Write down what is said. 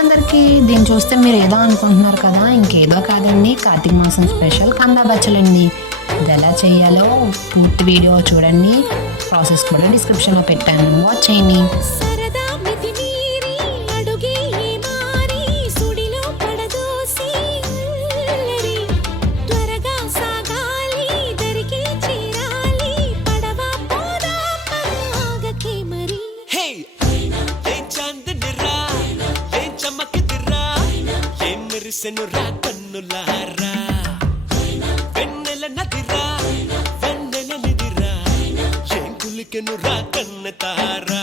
అందరికీ దీన్ని చూస్తే మీరు ఏదో అనుకుంటున్నారు కదా? ఇంకేదో కాదండి. కార్తీక మాసం స్పెషల్ కందా బచ్చలండి. ఇది ఎలా చేయాలో పూర్తి వీడియో చూడండి. ప్రాసెస్ కూడా డిస్క్రిప్షన్లో పెట్టాను. వాచ్ చేయండి. புருஷனு ரா பண்ணுலாரா வெண்ணல நதிரா வெண்ணல நிதிரா. என் குளிக்கனு ரா கண்ணு தாரா.